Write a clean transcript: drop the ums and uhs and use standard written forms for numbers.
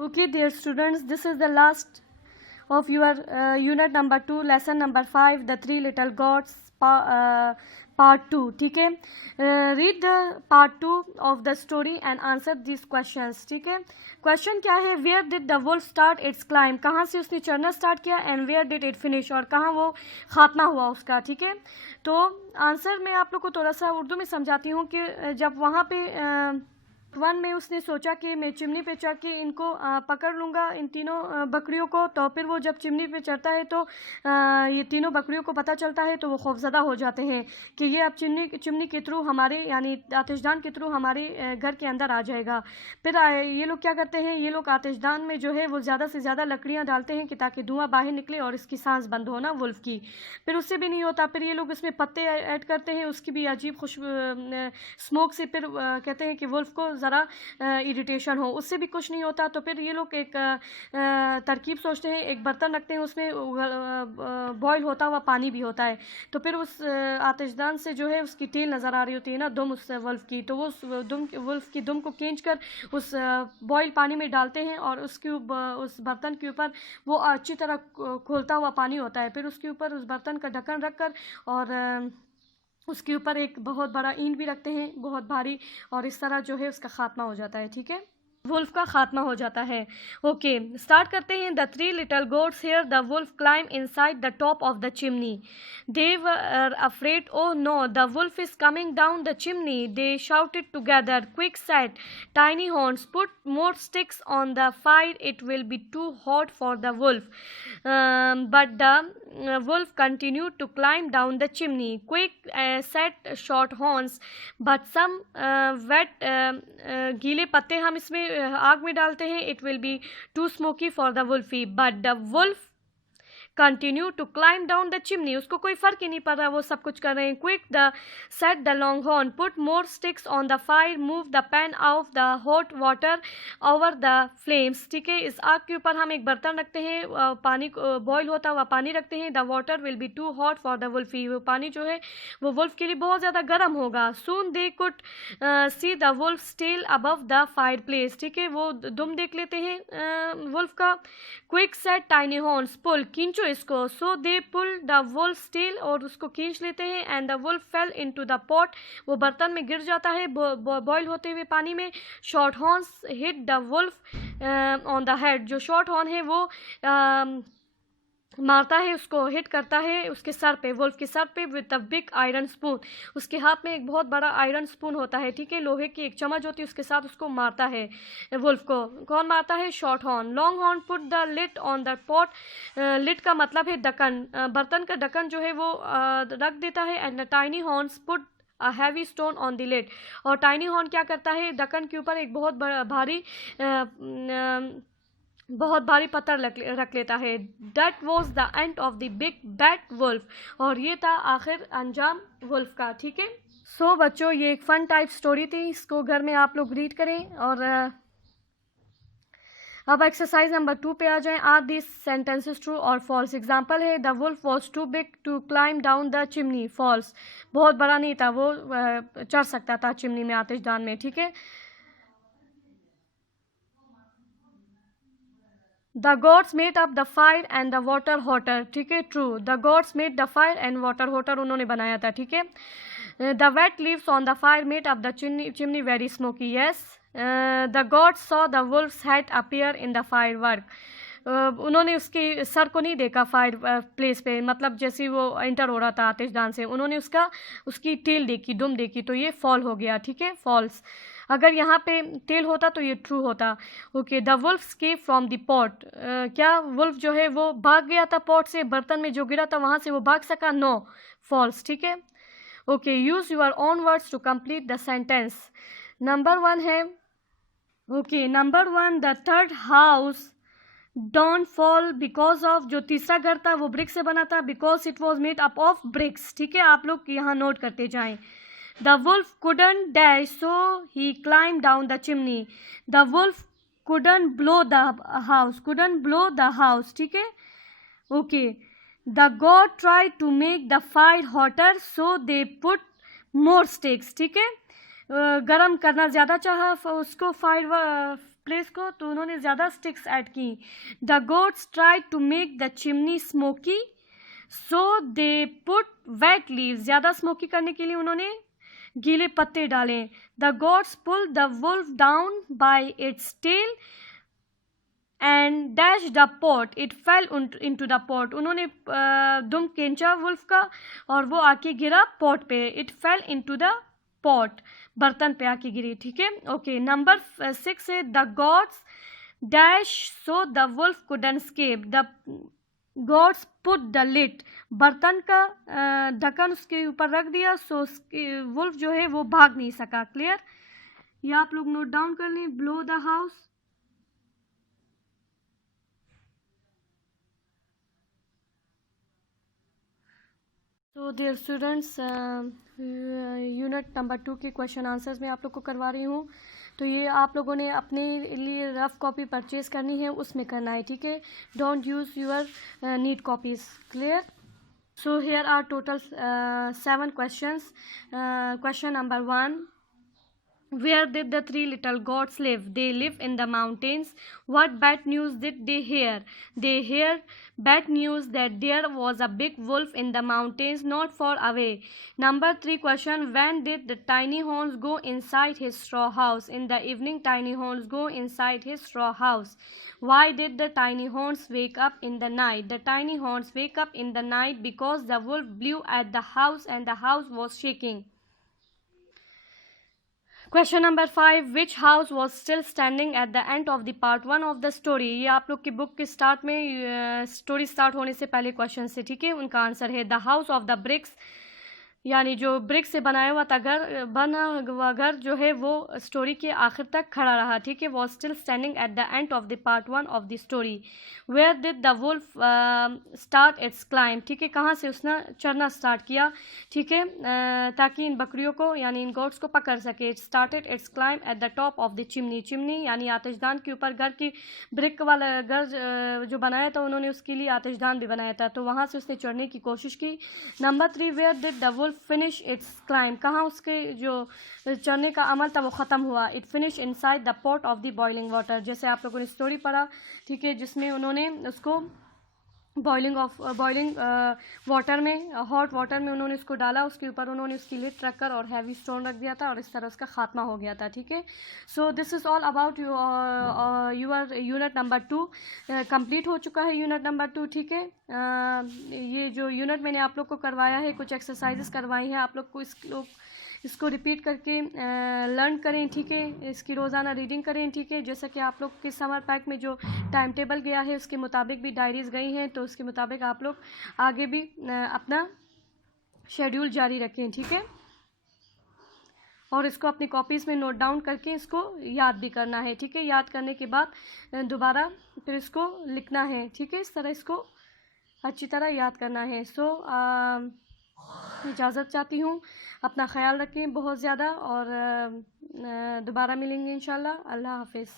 Okay, dear students, this is the last of your unit number 2, lesson number 5, the three little gods, part 2. ठीक है, read the part 2 of the story and answer these questions. ठीक है, question क्या है? where did the wolf start its climb? कहाँ से उसने चढ़ना स्टार्ट किया? and where did it finish? और कहाँ वो खात्मा हुआ उसका? ठीक है, तो आंसर मैं आप लोग को थोड़ा सा उर्दू में समझाती हूँ कि जब वहाँ पे वन में उसने सोचा कि मैं चिमनी पे चढ़ के इनको पकड़ लूँगा, इन तीनों बकरियों को, तो फिर वो जब चिमनी पे चढ़ता है तो ये तीनों बकरियों को पता चलता है, तो वो खौफजदा हो जाते हैं कि ये अब चिमनी के थ्रू हमारे यानी आतिशदान के थ्रू हमारे घर के अंदर आ जाएगा। फिर ये लोग क्या करते हैं, ये लोग आतिशदान में जो है वो ज़्यादा से ज़्यादा लकड़ियाँ डालते हैं कि ताकि धुआं बाहर निकले और इसकी सांस बंद हो ना वुल्फ की। फिर उससे भी नहीं होता, फिर ये लोग इसमें पत्ते ऐड करते हैं, उसकी भी अजीब खुशबू स्मोक से फिर कहते हैं कि वुल्फ को ज़रा इरिटेशन हो, उससे भी कुछ नहीं होता। तो फिर ये लोग एक तरकीब सोचते हैं, एक बर्तन रखते हैं, उसमें बॉयल होता हुआ पानी भी होता है, तो फिर उस आतिशदान से जो है उसकी टेल नज़र आ रही होती है ना, दुम उस वुल्फ की, तो वो उस वुल्फ की दुम को खींच कर उस बॉयल पानी में डालते हैं और उसके उस बर्तन के ऊपर वो अच्छी तरह खोलता हुआ पानी होता है, फिर उसके ऊपर उस बर्तन का ढक्कन रख कर और उसके ऊपर एक बहुत बड़ा ईंट भी रखते हैं, बहुत भारी, और इस तरह जो है उसका खात्मा हो जाता है। ठीक है, वुल्फ का खात्मा हो जाता है। ओके, स्टार्ट करते हैं। The three little goats hear the wolf climb inside the top of the chimney. They were afraid, oh no, the wolf is coming down the chimney. They shouted together, quick said tiny horns, put more sticks on the fire, it will be too hot for the wolf. But the wolf continued to climb down the chimney. Quick said short horns, but some wet गीले पत्ते हम इसमें आग में डालते हैं, it will be too smoky for the wolfie. But the wolf continue to climb down the chimney. उसको कोई फ़र्क ही नहीं पड़ रहा, वो सब कुछ कर रहे हैं। Quick said the longhorn, put more sticks on the fire, move the pan of the hot water over the flames. ठीक है, इस आग के ऊपर हम एक बर्तन रखते हैं, पानी बॉयल होता हुआ पानी रखते हैं। The water will be too hot for the wolfie. वो पानी जो है वो वुल्फ के लिए बहुत ज़्यादा गर्म होगा। Soon they could see the wolf's tail above the fireplace. ठीक है, वो दुम देख लेते हैं वुल्फ का। Quick said tiny horns, pull, खींचो इसको। So they pull the wolf tail, और उसको खींच लेते हैं। And the wolf fell into the pot, वो बर्तन में गिर जाता है बॉयल होते हुए पानी में। Short horns hit the wolf on the head, जो शॉर्ट हॉर्न है वो मारता है, उसको हिट करता है उसके सर पे, वुल्फ के सर पे, with a big iron spoon. उसके हाथ में एक बहुत बड़ा आयरन स्पून होता है, ठीक है, लोहे की एक चम्मच होती है, उसके साथ उसको मारता है वुल्फ को। कौन मारता है? Short horn. Long horn put the lid on the pot, lid का मतलब है ढक्कन, बर्तन का ढक्कन जो है वो रख देता है। And tiny horns put a heavy stone on the lid, और टाइनी हॉर्न क्या करता है? ढक्कन के ऊपर एक बहुत भारी पत्थर रख लेता है। That was the end of the big bad wolf, और ये था आखिर अंजाम वुल्फ का। ठीक है, सो बच्चों, ये एक फन टाइप स्टोरी थी, इसको घर में आप लोग रीड करें। और अब एक्सरसाइज नंबर 2 पे आ जाएं। आर दिस सेंटेंसेस ट्रू और फॉल्स? एग्जाम्पल है, the wolf was too big to climb down the chimney. False, बहुत बड़ा नहीं था वो, चढ़ सकता था चिमनी में, आतिशदान में। ठीक है, the gods made up the fire and the water hotter. ठीक है, true, the gods made the fire and water hotter, उन्होंने बनाया था। ठीक है, the wet leaves on the fire made up the chimney very smoky. Yes, the gods saw the wolf's head appear in the fire work. उन्होंने उसके sir को नहीं देखा फायर प्लेस पे, मतलब जैसे वो एंटर हो रहा था आतिशदान से, उन्होंने उसकी टेल देखी, दुम देखी, तो ये फॉल हो गया। ठीक है, फॉल्स। अगर यहाँ पे टेल होता तो ये ट्रू होता। Okay, the wolf escape from the pot, क्या वुल्फ जो है वो भाग गया था पॉट से, बर्तन में जो गिरा था वहाँ से वो भाग सका? No, false. ठीक है, okay, use your own words to complete the sentence. Number 1 है, okay, number 1, the third house don't fall because of, जो तीसरा घर था वो ब्रिक से बना था, because it was made up of bricks. ठीक है, आप लोग यहाँ नोट करते जाएं। The wolf couldn't dash, so he climbed down the chimney. The wolf couldn't blow the house. ठीक है, okay. The god tried to make the fire hotter, so they put more sticks. ठीक है, गरम करना ज़्यादा चाहा उसको फायर प्लेस को, तो उन्होंने ज़्यादा स्टिक्स ऐड की. The goats try to make the chimney smoky, so they put wet leaves. ज़्यादा स्मोकी करने के लिए उन्होंने गीले पत्ते डाले. The goats pull the wolf down by its tail and dash the pot, it fell into the pot. उन्होंने दुम खींचा वुल्फ का और वो आके गिरा पॉट पे. It fell into the pot, बर्तन पे आके गिरी. ठीक है, ओके. नंबर 6 है the gods dash so the wolf couldn't escape. The gods put the lid, बर्तन का ढक्कन उसके ऊपर रख दिया, सो वुल्फ जो है वो भाग नहीं सका. क्लियर? ये आप लोग नोट डाउन कर लें. Blow the house. तो डियर स्टूडेंट्स, यूनिट नंबर 2 के क्वेश्चन आंसर्स में आप लोग को करवा रही हूँ. तो ये आप लोगों ने अपने लिए रफ कॉपी परचेज करनी है, उसमें करना है. ठीक है, don't use your neat copies. Clear? So here are total 7 questions. Question number 1, where did the 3 little goats live? They live in the mountains. What bad news did they hear? They heard bad news that there was a big wolf in the mountains not far away. Number 3 question, when did the tiny horns go inside his straw house? In the evening, tiny horns go inside his straw house. Why did the tiny horns wake up in the night? The tiny horns wake up in the night because the wolf blew at the house and the house was shaking. Question number 5, which house was still standing at the end of the part 1 of the story. ये आप लोग की book के start में story start होने से पहले question से. ठीक है, उनका आंसर है the house of the bricks, यानी जो ब्रिक से बनाया हुआ था घर, बना हुआ घर जो है वो स्टोरी के आखिर तक खड़ा रहा. ठीक है, was still standing at the end of the part 1 of the story. Where did the wolf start its climb. ठीक है, कहाँ से उसने चढ़ना स्टार्ट किया. ठीक है, ताकि इन बकरियों को यानी इन गोट्स को पकड़ सके. It started it's climb at the top of the chimney. Chimney यानी आतिशदान के ऊपर. घर की ब्रिक वाला घर जो बनाया था उन्होंने, उसके लिए आतिशदान भी बनाया था, तो वहाँ से उसने चढ़ने की कोशिश की. Number 3, where did the wolf finish its climb. कहाँ उसके जो चढ़ने का अमल था वो ख़त्म हुआ. It finish inside the pot of the boiling water. जैसे आप लोगों ने स्टोरी पढ़ा, ठीक है, जिसमें उन्होंने उसको बॉइलिंग वाटर में, हॉट वाटर में उन्होंने उसको डाला, उसके ऊपर उन्होंने उसकी लिड रख कर और हैवी स्टोन रख दिया था और इस तरह उसका खात्मा हो गया था. ठीक है, so this is all about your unit number 2. Complete हो चुका है यूनिट नंबर 2. ठीक है, ये जो यूनिट मैंने आप लोग को करवाया है, कुछ एक्सरसाइजेस करवाई हैं, आप लोग को इसको रिपीट करके लर्न करें. ठीक है, इसकी रोज़ाना रीडिंग करें. ठीक है, जैसा कि आप लोग के समर पैक में जो टाइम टेबल गया है उसके मुताबिक भी डायरीज़ गई हैं, तो उसके मुताबिक आप लोग आगे भी अपना शेड्यूल जारी रखें. ठीक है, और इसको अपनी कॉपीज़ में नोट डाउन करके इसको याद भी करना है. ठीक है, याद करने के बाद दोबारा फिर इसको लिखना है. ठीक है, इस तरह इसको अच्छी तरह याद करना है. सो इजाज़त चाहती हूँ. अपना ख्याल रखें बहुत ज़्यादा और दोबारा मिलेंगे इंशाल्लाह. अल्लाह हाफिज़.